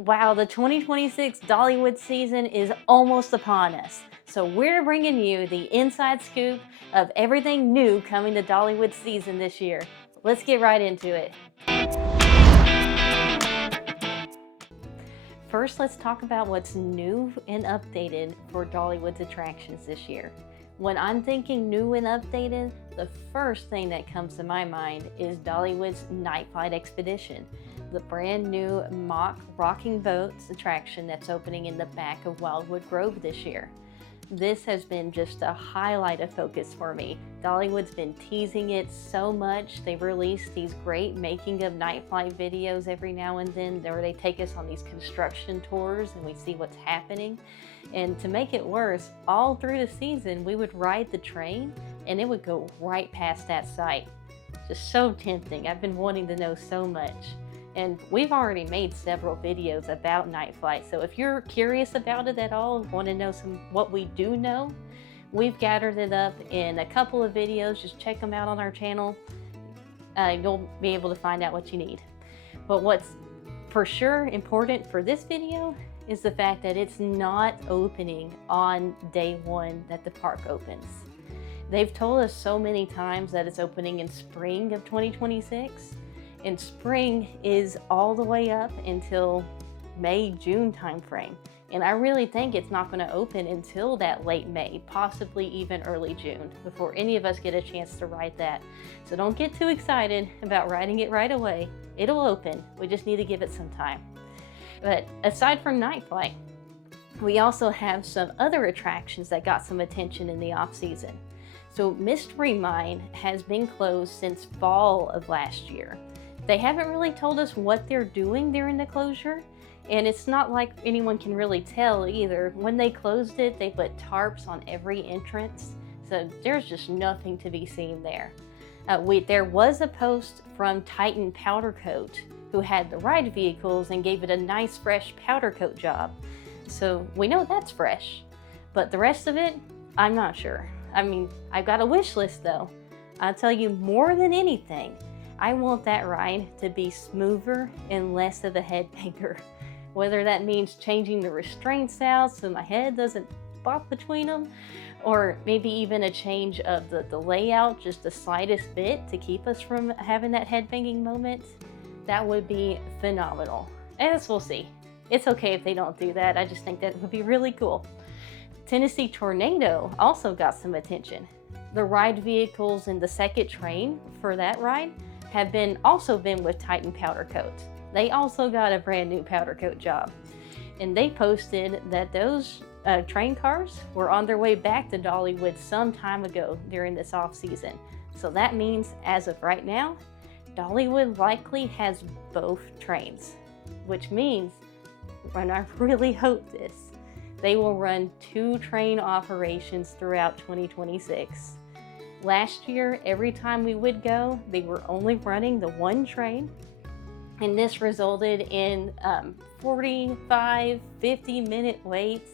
Wow, the 2026 Dollywood season is almost upon us. So we're bringing you the inside scoop of everything new coming to Dollywood season this year. Let's get right into it. First, let's talk about what's new and updated for Dollywood's attractions this year. When I'm thinking new and updated, the first thing that comes to my mind is Dollywood's Night Flight Expedition, the brand new mock rocking boats attraction that's opening in the back of Wildwood Grove this year. This has been just a highlight of focus for me. Dollywood's been teasing it so much. They've released these great making of night flight videos every now and then where they take us on these construction tours and we see what's happening. And to make it worse, all through the season, we would ride the train and it would go right past that site. Just so tempting. I've been wanting to know so much. And we've already made several videos about night flight. So if you're curious about it at all, want to know what we do know, we've gathered it up in a couple of videos. Just check them out on our channel. You'll be able to find out what you need. But what's for sure important for this video is the fact that it's not opening on day one that the park opens. They've told us so many times that it's opening in spring of 2026, and spring is all the way up until May, June timeframe. And I really think it's not going to open until that late May, possibly even early June, before any of us get a chance to ride that. So don't get too excited about riding it right away. It'll open. We just need to give it some time. But aside from night flight, we also have some other attractions that got some attention in the off season. So Mystery Mine has been closed since fall of last year. They haven't really told us what they're doing during the closure, and it's not like anyone can really tell either. When they closed it, they put tarps on every entrance, so there's just nothing to be seen there. There was a post from Titan Powder Coat who had the ride vehicles and gave it a nice fresh powder coat job. So we know that's fresh, but the rest of it, I'm not sure. I mean, I've got a wish list though. I'll tell you, more than anything, I want that ride to be smoother and less of a headbanger. Whether that means changing the restraints out so my head doesn't bop between them, or maybe even a change of the layout just the slightest bit to keep us from having that headbanging moment, that would be phenomenal. As we'll see. It's okay if they don't do that. I just think that would be really cool. Tennessee Tornado also got some attention. The ride vehicles in the second train for that ride have also been with Titan Powder Coat. They also got a brand new powder coat job. And they posted that those train cars were on their way back to Dollywood some time ago during this off season. So that means as of right now, Dollywood likely has both trains, which means, and I really hope this, they will run 2 train operations throughout 2026. Last year, every time we would go, they were only running the 1 train, and this resulted in 45, 50-minute waits,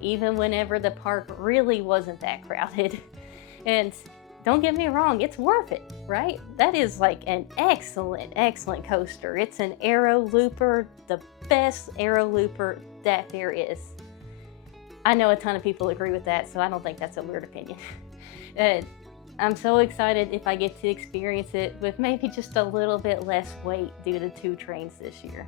even whenever the park really wasn't that crowded. And don't get me wrong, it's worth it, right? That is like an excellent, excellent coaster. It's an aero looper, the best aero looper that there is. I know a ton of people agree with that, so I don't think that's a weird opinion. I'm so excited if I get to experience it with maybe just a little bit less weight due to 2 trains this year.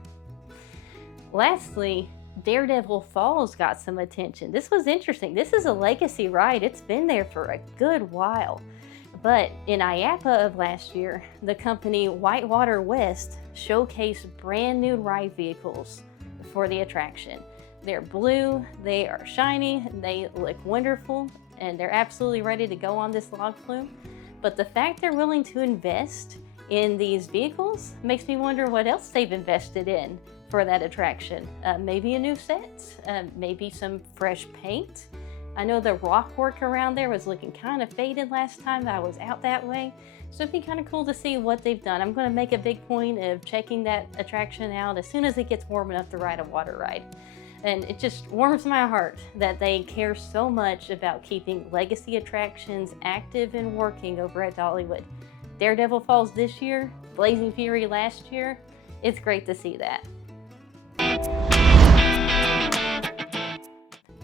Lastly, Daredevil Falls got some attention. This was interesting. This is a legacy ride. It's been there for a good while. But in IAAPA of last year, the company Whitewater West showcased brand new ride vehicles for the attraction. They're blue, they are shiny, they look wonderful, and they're absolutely ready to go on this log flume. But the fact they're willing to invest in these vehicles makes me wonder what else they've invested in for that attraction. Maybe a new set, maybe some fresh paint. I know the rock work around there was looking kind of faded last time I was out that way. So it'd be kind of cool to see what they've done. I'm going to make a big point of checking that attraction out as soon as it gets warm enough to ride a water ride. And it just warms my heart that they care so much about keeping legacy attractions active and working over at Dollywood. Daredevil Falls this year, Blazing Fury last year. It's great to see that.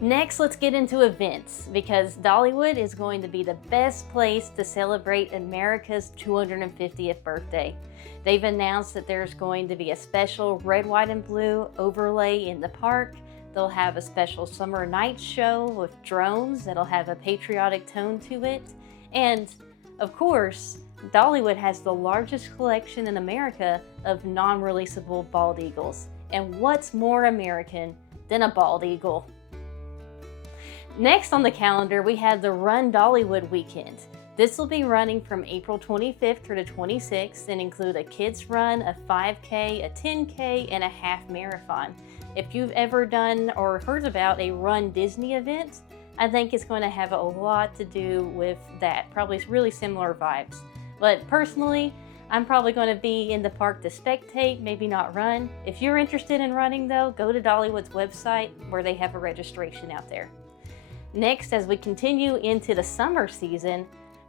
Next, let's get into events, because Dollywood is going to be the best place to celebrate America's 250th birthday. They've announced that there's going to be a special red, white, and blue overlay in the park. They'll have a special summer night show with drones that'll have a patriotic tone to it. And of course, Dollywood has the largest collection in America of non-releasable bald eagles. And what's more American than a bald eagle? Next on the calendar, we have the Run Dollywood weekend. This will be running from April 25th through the 26th and include a kids run, a 5K, a 10K, and a half marathon. If you've ever done or heard about a Run Disney event, I think it's going to have a lot to do with that. Probably really similar vibes. But personally, I'm probably going to be in the park to spectate, maybe not run. If you're interested in running though, go to Dollywood's website where they have a registration out there. Next, as we continue into the summer season,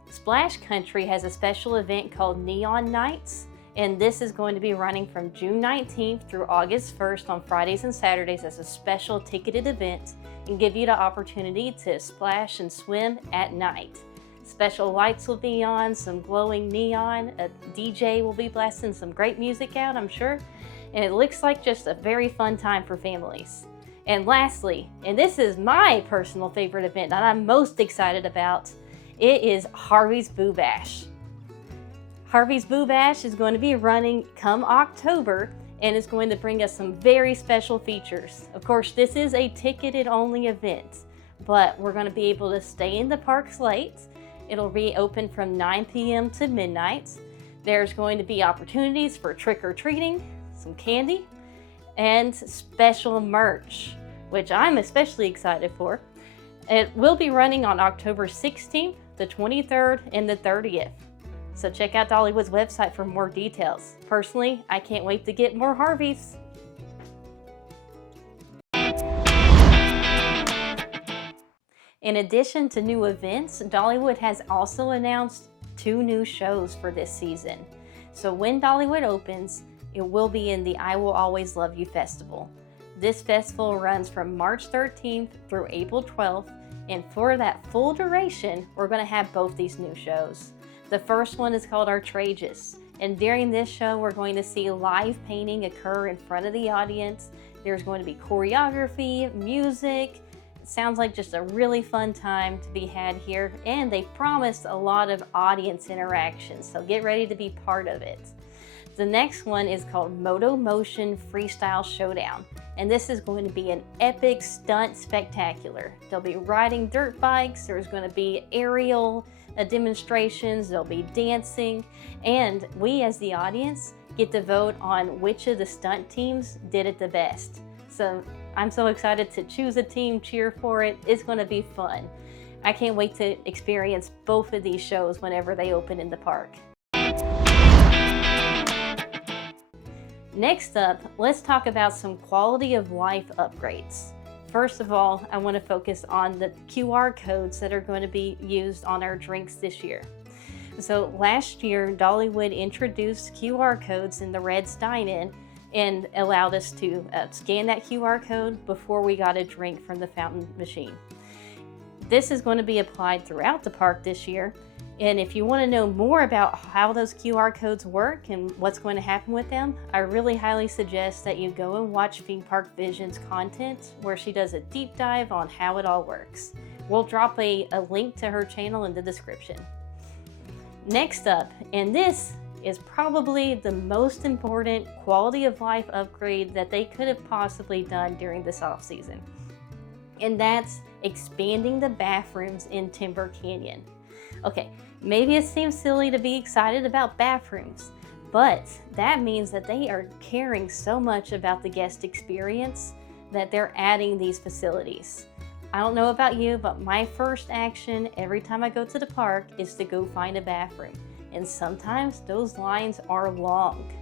Splash Country has a special event called Neon Nights, and this is going to be running from June 19th through August 1st on Fridays and Saturdays as a special ticketed event and give you the opportunity to splash and swim at night. Special lights will be on, some glowing neon, a DJ will be blasting some great music out, I'm sure, and it looks like just a very fun time for families. And lastly, and this is my personal favorite event that I'm most excited about, it is Harvey's Boo Bash. Harvey's Boo Bash is going to be running come October and is going to bring us some very special features. Of course, this is a ticketed only event, but we're going to be able to stay in the parks late. It'll be open from 9 p.m. to midnight. There's going to be opportunities for trick-or-treating, some candy, and special merch, which I'm especially excited for. It will be running on October 16th, the 23rd, and the 30th. So check out Dollywood's website for more details. Personally, I can't wait to get more Harveys. In addition to new events, Dollywood has also announced 2 new shows for this season. So when Dollywood opens, it will be in the I Will Always Love You Festival. This festival runs from March 13th through April 12th, and for that full duration, we're going to have both these new shows. The first one is called Outrageous, and during this show, we're going to see live painting occur in front of the audience. There's going to be choreography, music. It sounds like just a really fun time to be had here, and they promised a lot of audience interaction, so get ready to be part of it. The next one is called Moto Motion Freestyle Showdown, and this is going to be an epic stunt spectacular. They'll be riding dirt bikes, there's going to be aerial demonstrations, there'll be dancing, and we as the audience get to vote on which of the stunt teams did it the best. So I'm so excited to choose a team, cheer for it. It's going to be fun. I can't wait to experience both of these shows whenever they open in the park. Next up, let's talk about some quality of life upgrades. First of all, I want to focus on the QR codes that are going to be used on our drinks this year. So last year, Dollywood introduced QR codes in the Red's Dine-In and allowed us to scan that QR code before we got a drink from the fountain machine. This is going to be applied throughout the park this year. And if you want to know more about how those QR codes work and what's going to happen with them, I really highly suggest that you go and watch Theme Park Vision's content where she does a deep dive on how it all works. We'll drop a link to her channel in the description. Next up, and this is probably the most important quality of life upgrade that they could have possibly done during this off season, and that's expanding the bathrooms in Timber Canyon. Okay, maybe it seems silly to be excited about bathrooms, but that means that they are caring so much about the guest experience that they're adding these facilities. I don't know about you, but my first action every time I go to the park is to go find a bathroom. And sometimes those lines are long.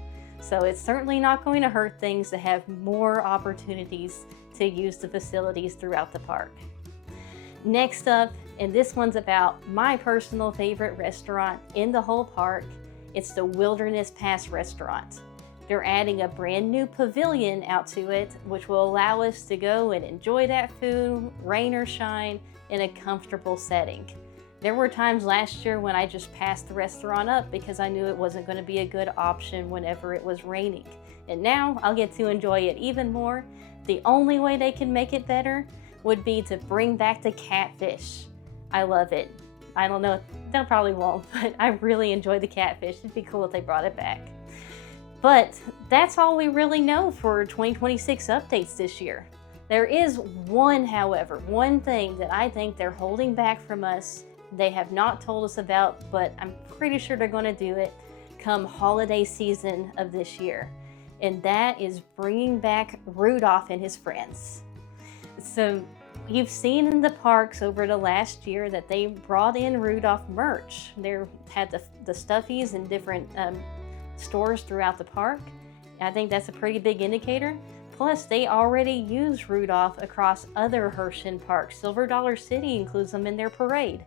So it's certainly not going to hurt things to have more opportunities to use the facilities throughout the park. Next up, and this one's about my personal favorite restaurant in the whole park, it's the Wilderness Pass restaurant. They're adding a brand new pavilion out to it, which will allow us to go and enjoy that food, rain or shine, in a comfortable setting. There were times last year when I just passed the restaurant up because I knew it wasn't going to be a good option whenever it was raining. And now I'll get to enjoy it even more. The only way they can make it better would be to bring back the catfish. I love it. I don't know, they probably won't, but I really enjoy the catfish. It'd be cool if they brought it back. But that's all we really know for 2026 updates this year. There is one, however, one thing that I think they're holding back from us. They have not told us about, but I'm pretty sure they're going to do it come holiday season of this year. And that is bringing back Rudolph and his friends. So you've seen in the parks over the last year that they brought in Rudolph merch. They had the stuffies in different stores throughout the park. I think that's a pretty big indicator. Plus, they already use Rudolph across other Herschend parks. Silver Dollar City includes them in their parade.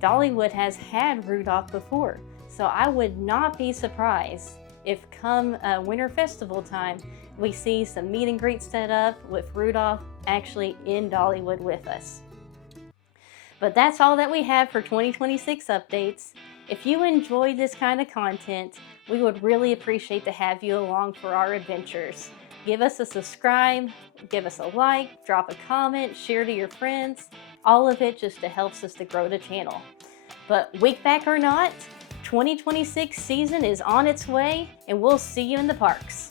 Dollywood has had Rudolph before, so I would not be surprised if come Winter Festival time, we see some meet and greet set up with Rudolph actually in Dollywood with us. But that's all that we have for 2026 updates. If you enjoyed this kind of content, we would really appreciate to have you along for our adventures. Give us a subscribe, give us a like, drop a comment, share to your friends. All of it just helps us to grow the channel. But week back or not, 2026 season is on its way, and we'll see you in the parks.